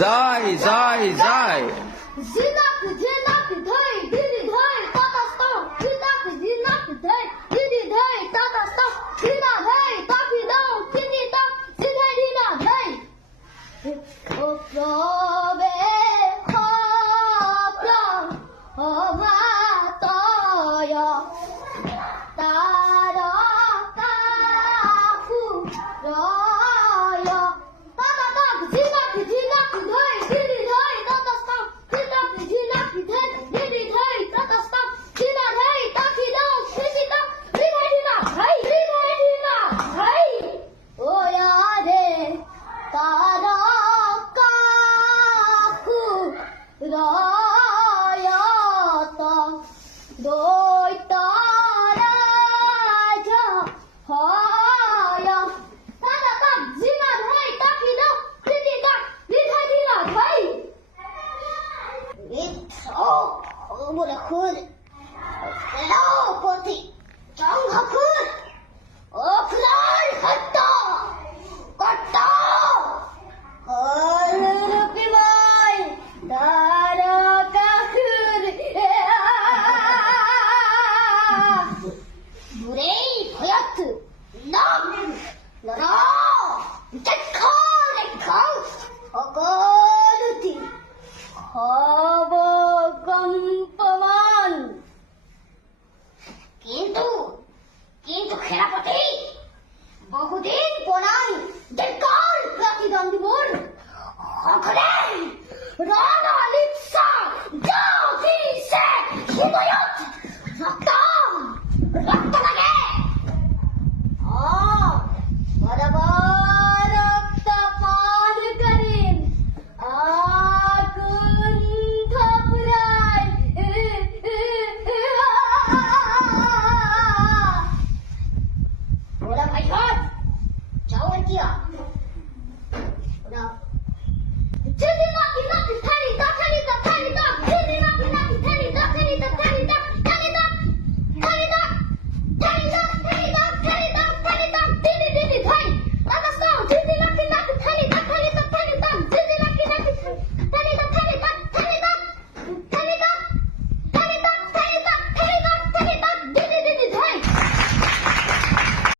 যাই যাই যাই জিনাক জিনাক ধই দিদি ধই টাটা স্টপ জিনাক জিনাক ধই দিদি ধই টাটা স্টপ জিনা ধই তাকি দাও চিনি তা জিনা দিনা ধই ও প্রবে খপ্রা ও মাতয় তারা কাকু রয় টাটা টাক জিনাক জিনাক ধই দিদি ধই টাটা স্টপ জিনাক জিনাক ধই দিদি ধই টাটা স্টপ জিনা ধই তাকি দাও চিনি তা জিনা দিনা ধই ও ইয়ারে তারা কাকু রয়ত দই তারা যা হয় টাটা টাক জিনা ধই তাকি দাও চিনি তা জিনা দিনা ধই মিত্র ওমরে খুদ পতি জঙ্গকুর ওখলার হত্তা কর্তা রূপী মাই দারা কাকুর বুড়েই ভয়াত নাম নরা দেখা দেখা অগলতি খব কম